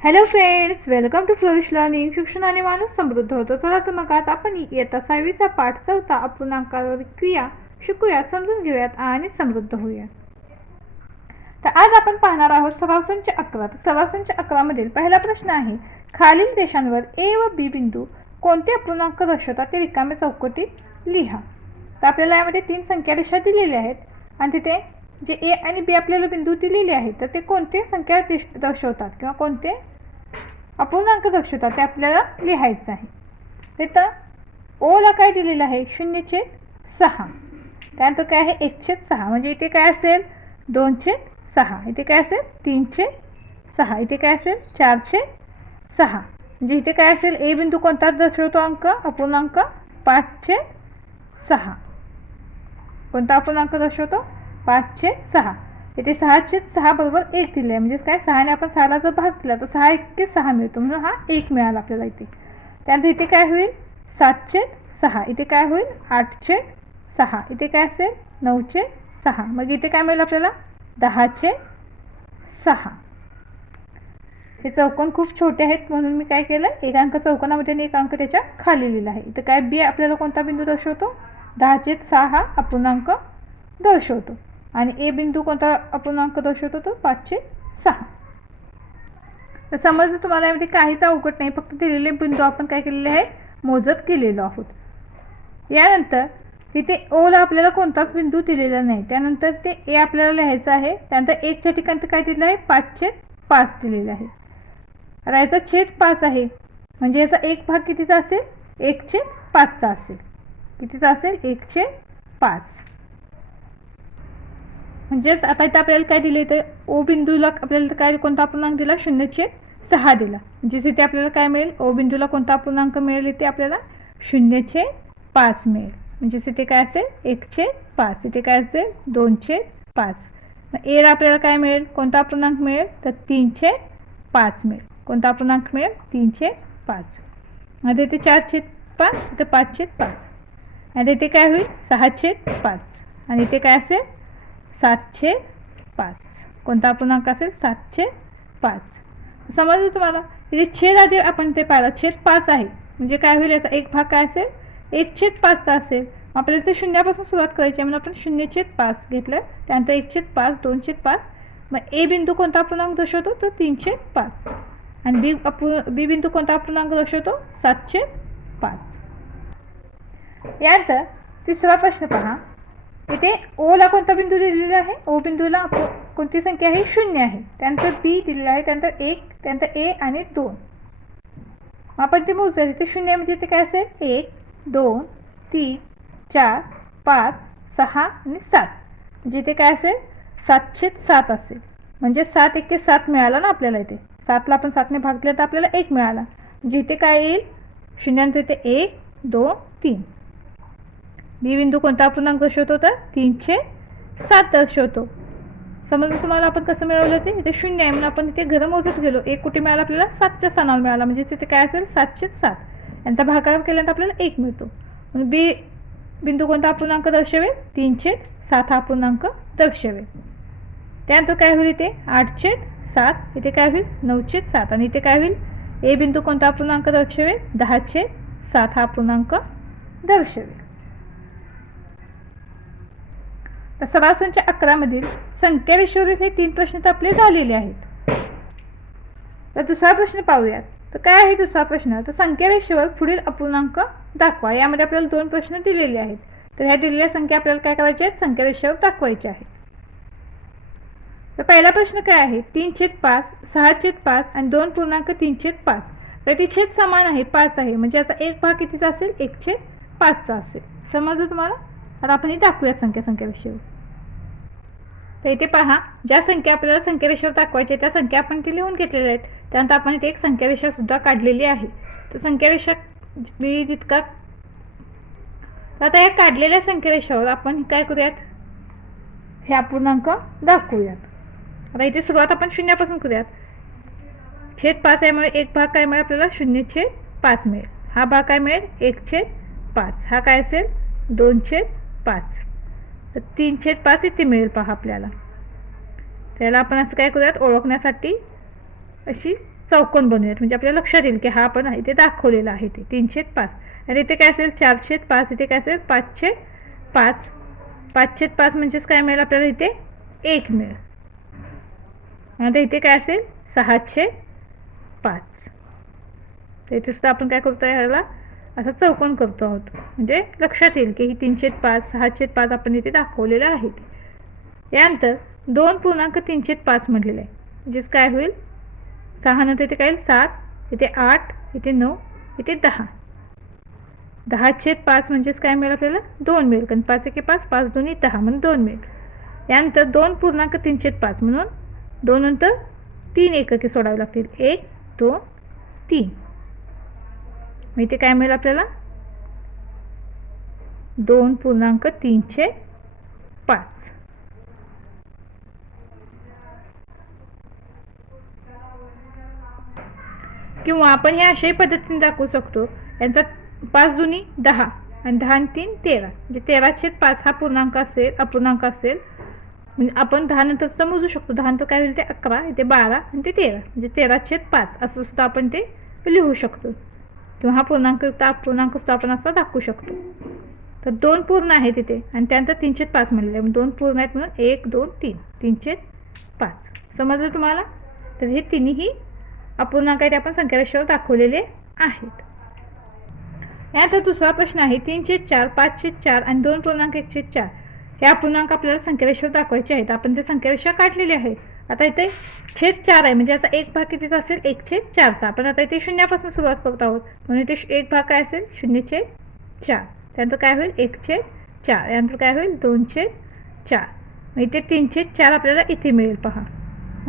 Hello friends welcome to Flourish Learning शिक्षणाने माणूस समृद्ध होतो. चला तर मग आज आपण येता सहावीचा पाठ चौथा अपूर्णांकावर क्रिया. शिकूयात समजून घेऊयात आणि समृद्ध होऊयात तर आज आपण पाहणार आहोत सरासंच अकरा. तर सरासंच अकरामधील पहिला प्रश्न आहे खालील देशांवर ए व बी बिंदू कोणते अपूर्णांक दर्शवतात ते रिकाम्या चौकटीत लिहा. तर आपल्याला यामध्ये तीन संख्या रेषा दिलेल्या आहेत आणि तिथे जे ए आणि बी आपल्याला बिंदू दिलेले आहेत तर ते कोणते? संख्या दिश- दर्शवतात किंवा कोणते? अपूर्णांक दर्शवतात ते आपल्याला लिहायचं आहे. तर ओला काय दिलेलं आहे? शून्यचे सहा. त्यानंतर काय आहे? एकशे सहा. म्हणजे इथे काय असेल? दोनशे सहा. इथे काय असेल? तीनशे सहा. इथे काय असेल? चारशे सहा. म्हणजे इथे काय असेल? ए बिंदू कोणता दर्शवतो? अंक अपूर्णांक पाचशे सहा. कोणता अपूर्णांक दर्शवतो? पाचशे सहा. इथे सहाशे सहा बरोबर एक दिले आहे म्हणजे काय? सहाने आपण सहाला जर भाग दिला तर सहा एक सहा मिळतो. म्हणून हा एक मिळाला आपल्याला इथे. त्यानंतर इथे काय होईल? सातशे सहा. इथे काय होईल? आठशे सहा. इथे काय असेल? नऊशे सहा. मग इथे काय मिळेल आपल्याला? दहाशे सहा. हे चौकोन खूप छोटे आहेत म्हणून मी काय केलं? एक अंक चौकोनामध्ये आणि एक अंक त्याच्याखाली लिहिला आहे. इथं काय बी आपल्याला कोणता बिंदू दर्शवतो? दहाचे सहा हा अपूर्णांक दर्शवतो. आणि ए बिंदू कोणता अपूर्णांक दर्शवतो तो? पाचशे सहा. तर समजलं तुम्हाला यामध्ये काहीच अवघड नाही. फक्त दिलेले बिंदू आपण काय केलेले आहे? मोजत केलेलो आहोत. यानंतर तिथे ओला आपल्याला कोणताच बिंदू दिलेला नाही. त्यानंतर ते ए आपल्याला लिहायचं आहे. त्यानंतर एकच्या ठिकाणी काय दिलं आहे? पाचशे पाच दिलेलं आहे. आता याचा छेद पाच आहे. म्हणजे याचा एक भाग कितीचा असेल? एकशे पाचचा असेल. कितीचा असेल? एकशे पाच. म्हणजेच आता इथं आपल्याला काय दिले तर ओ बिंदूला आपल्याला काय कोणता अपूर्णांक दिला? शून्यचे सहा दिला. म्हणजेच इथे आपल्याला काय मिळेल? ओ बिंदूला कोणता अपूर्णांक मिळेल? इथे आपल्याला शून्यचे पाच मिळेल. म्हणजेच इथे काय असेल? एकचे पाच. इथे काय असेल? दोनशे पाच. मग एला आपल्याला काय मिळेल? कोणता अपूर्णांक मिळेल? तर तीनशे पाच मिळेल. कोणता अपूर्णांक मिळेल? तीनशे पाच. मध्ये इथे चारचे पाच इथे पाचशे पाच. आणि इथे काय होईल? सहाशे पाच. आणि इथे काय असेल? सातशे पाच. कोणता अपूर्णांक असेल? सातशे पाच. समजलं तुम्हाला? इथे छेद आधी आपण ते पाहिलं छेद पाच आहे. म्हणजे काय होईल? याचा एक भाग काय असेल? एक छेद पाचचा असेल. आपल्याला ते शून्यापासून सुरुवात करायची आहे म्हणून आपण शून्य छेद पाच घेतलं. त्यानंतर एक छेद पाच दोन छेद पाच. मग ए बिंदू कोणता अपूर्णांक दर्शवतो? तो तीनशे पाच. आणि बी अपू बी बिंदू कोणता अपूर्णांक दर्शवतो? सातशे पाच. यानंतर तिसरा प्रश्न पहा. इथे ओला कोणता बिंदू दिलेला आहे? ओ बिंदूला कोणती संख्या आहे शून्य आहे. त्यानंतर बी दिलेला आहे त्यानंतर एक त्यानंतर ए आणि दोन. मग आपण ते मोजूया. इथे शून्य म्हणजे इथे काय असेल? एक दोन तीन चार पाच सहा आणि सात. म्हणजे इथे काय असेल? सातशे सात असेल. म्हणजे सात एके सात मिळाला ना आपल्याला इथे. सातला आपण सातने भाग दिला तर आपल्याला एक मिळाला. म्हणजे इथे काय येईल? शून्यानंतर इथे एक दोन तीन. बी बिंदू कोणता अपूर्णांक दर्शवतो तर? तीनशे सात दर्शवतो समजलं तुम्हाला आपण कसं मिळवलं ते? इथे शून्य आहे म्हणून आपण इथे घरं मोजत गेलो. एक कुठे मिळाला आपल्याला सातच्या स्थानावर मिळाला. म्हणजे तिथे काय असेल? सातशे सात. यांचा भागाकार केल्यानंतर आपल्याला एक मिळतो. म्हणून बी बिंदू कोणता अपूर्णांक दर्शवेल? तीनशे सात हा अपूर्णांक दर्शवेल. त्यानंतर काय होईल इथे? आठशे सात. इथे काय होईल? नऊशे सात. आणि इथे काय होईल? ए बिंदू कोणता अपूर्णांक दर्शवेल? दहाशे सात हा अपूर्णांक दर्शवेल. तर संच अकरामधील संख्या रेषेवरील हे तीन प्रश्न तर आपले झालेले आहेत. तर दुसरा प्रश्न पाहूयात. तर काय आहे दुसरा प्रश्न? तर संख्या पुढील अपूर्णांक दाखवा. यामध्ये आपल्याला दोन प्रश्न दिलेले आहेत. तर ह्या दिलेल्या संख्या आपल्याला काय करायच्या आहेत? संख्याविश्वर दाखवायच्या आहेत. तर पहिला प्रश्न काय आहे? तीन छेद पाच सहा छेद पाच आणि दोन पूर्णांक तीन छेद पाच. तर ती छेद समान आहे पाच आहे. म्हणजे याचा एक भाग कितीचा असेल? एक छेद पाचचा असेल. समजलं तुम्हाला? आता आपण हे दाखवूयात संख्या संख्यारेषेवर तर इथे पहा ज्या संख्या आपल्याला संख्यारेषेवर दाखवायच्या त्या संख्या आपण इथे लिहून घेतलेल्या आहेत. त्यानंतर आपण इथे एक संख्या सुद्धा काढलेली आहे. तर संख्या जितली जितका तर आता या काढलेल्या संख्या रेषावर आपण काय करूयात? हे अपूर्णांक दाखवूयात. आता इथे सुरुवात आपण शून्यापासून करूयात. छेद पाच आहे एक भाग काय मिळेल? आपल्याला शून्य छेद पाच मिळेल. हा भाग काय मिळेल? एक छेद पाच. हा काय असेल? दोन छेद पाच. तर तीनशे पाच इथे मिळेल पहा आपल्याला. त्याला आपण असं काय करूयात? ओळखण्यासाठी अशी चौकोन बनवूयात. म्हणजे आपल्याला लक्षात येईल की हा आपण इथे दाखवलेला आहे ते. तीनशे पाच. आणि इथे काय असेल? चारशे पाच. इथे काय असेल? पाचशे पाच. पाचशे पाच म्हणजेच काय मिळेल आपल्याला? इथे एक मिळेल. आता इथे काय असेल? सहाशे पाच. तर इथे सुद्धा आपण काय करतो याला असा चौकोन करतो आहोत. म्हणजे लक्षात येईल की ही तीनशे पाच सहाशे पाच आपण इथे दाखवलेलं आहे. यानंतर दोन पूर्णांक तीनशे पाच म्हटलेलं आहे. म्हणजेच काय होईल? सहा नंतर इथे काय सात. इथे आठ इथे नऊ इथे दहा. दहा छेद पाच म्हणजेच काय मिळेल आपल्याला? दोन मिळेल. कारण पाच एके पाच पाच दोन्ही दहा म्हणून दोन मिळेल. यानंतर दोन पूर्णांक तीनशे पाच म्हणून दोन नंतर तीन एकके सोडावे लागतील. एक दोन तीन. मग इथे काय मिळेल आपल्याला? दोन पूर्णांक तीनशे पाच. किंवा आपण हे अशाही पद्धतीने दाखवू शकतो. यांचा पाच जुनी दहा आणि दहा आणि तीन तेरा. म्हणजे तेरा छेद पाच हा पूर्णांक असेल अपूर्णांक असेल. म्हणजे आपण दहा नंतर समजू शकतो. दहा नंतर काय होईल ते अकरा इथे बारा आणि ते तेरा. म्हणजे तेरा छेद पाच. असं सुद्धा आपण ते लिहू शकतो. किंवा हा पूर्णांक युक्त अपूर्णांक आपण असा दाखवू शकतो. तर दोन पूर्ण आहे तिथे आणि त्यानंतर तीनशे पाच म्हणलेले दोन पूर्ण आहेत म्हणून एक दोन तीन. तीनशे पाच. समजलं तुम्हाला? तर हे तिन्ही अपूर्णांक आहेत आपण संख्या दाखवलेले आहेत. यानंतर दुसरा प्रश्न आहे तीनशे चार पाचशे चार आणि दोन पूर्णांक एकशे चार. हे अपूर्णांक आपल्याला संख्या दाखवायचे आहेत. आपण ते संख्या काढलेले काढलेली आहे आता इथे छेद चार आहे. म्हणजे याचा एक भाग कितीचा असेल? एक छेद चारचा. आपण आता इथे शून्यापासून सुरुवात करत आहोत. म्हणून इथे एक भाग काय असेल? शून्य छेद चार. त्यानंतर काय होईल? एक छेद चार. यानंतर काय होईल? दोन छेद चार. मग इथे तीन छेद चार आपल्याला इथे मिळेल. पहा.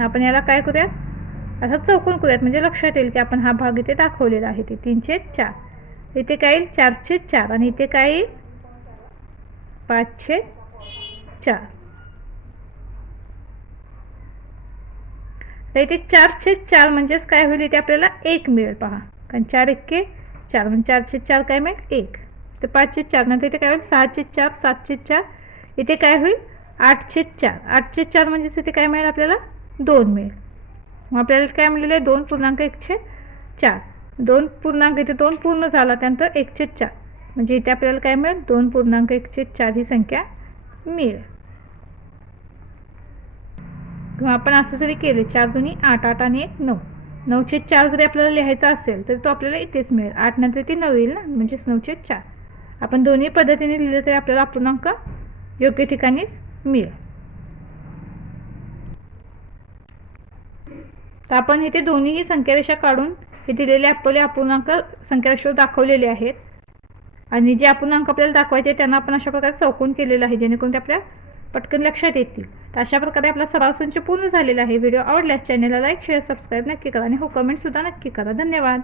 आपण याला काय करूयात? आता चौकून करूयात. म्हणजे लक्षात येईल की आपण हा भाग इथे दाखवलेला आहे. ते तीनशे चार. इथे काय येईल? चारशे चार. आणि इथे काय येईल? पाचशे चार. तर इथे चारशे चार म्हणजेच काय होईल? इथे आपल्याला एक मिळेल पहा. कारण चार एक्के चार म्हणजे चारशे चार काय मिळेल? एक. तर पाचशे चार नंतर इथे काय होईल? सहाशे चार सातशे चार. इथे काय होईल? आठशे चार. आठशे चार म्हणजेच इथे काय मिळेल आपल्याला? दोन मिळेल. मग आपल्याला काय मिळालेलं आहे? दोन पूर्णांक एकशे चार. दोन पूर्णांक इथे दोन पूर्ण झाला त्यानंतर एकशे चार. म्हणजे इथे आपल्याला काय मिळेल? दोन पूर्णांक एकशे चार ही संख्या मिळेल. किंवा आपण असं जरी केले चार दोन्ही आठ आठ आणि एक नऊ. नऊचे चार जरी आपल्याला लिहायचा असेल तर तो आपल्याला इथेच मिळेल. आठ नंतर ते नऊ येईल ना म्हणजेच नऊचे चार. आपण दोन्ही पद्धतीने लिहिलं तरी आपल्याला अपूर्णांक योग्य ठिकाणीच मिळेल. तर आपण इथे दोन्हीही संख्यारेषा काढून हे दिलेले आपले अपूर्णांक संख्यारेषेवर दाखवलेले आहेत. आणि जे अपूर्णांक आपल्याला दाखवायचे त्यांना आपण अशा प्रकारे चौकून केलेलं आहे जेणेकरून ते आपल्या पटकन लक्षात येतील. तर अशा प्रकारे आपला सराव संच पूर्ण झालेला आहे. व्हिडिओ आवडल्यास चॅनलला लाईक शेअर सबस्क्राईब नक्की करा आणि हो कमेंटसुद्धा नक्की करा. धन्यवाद.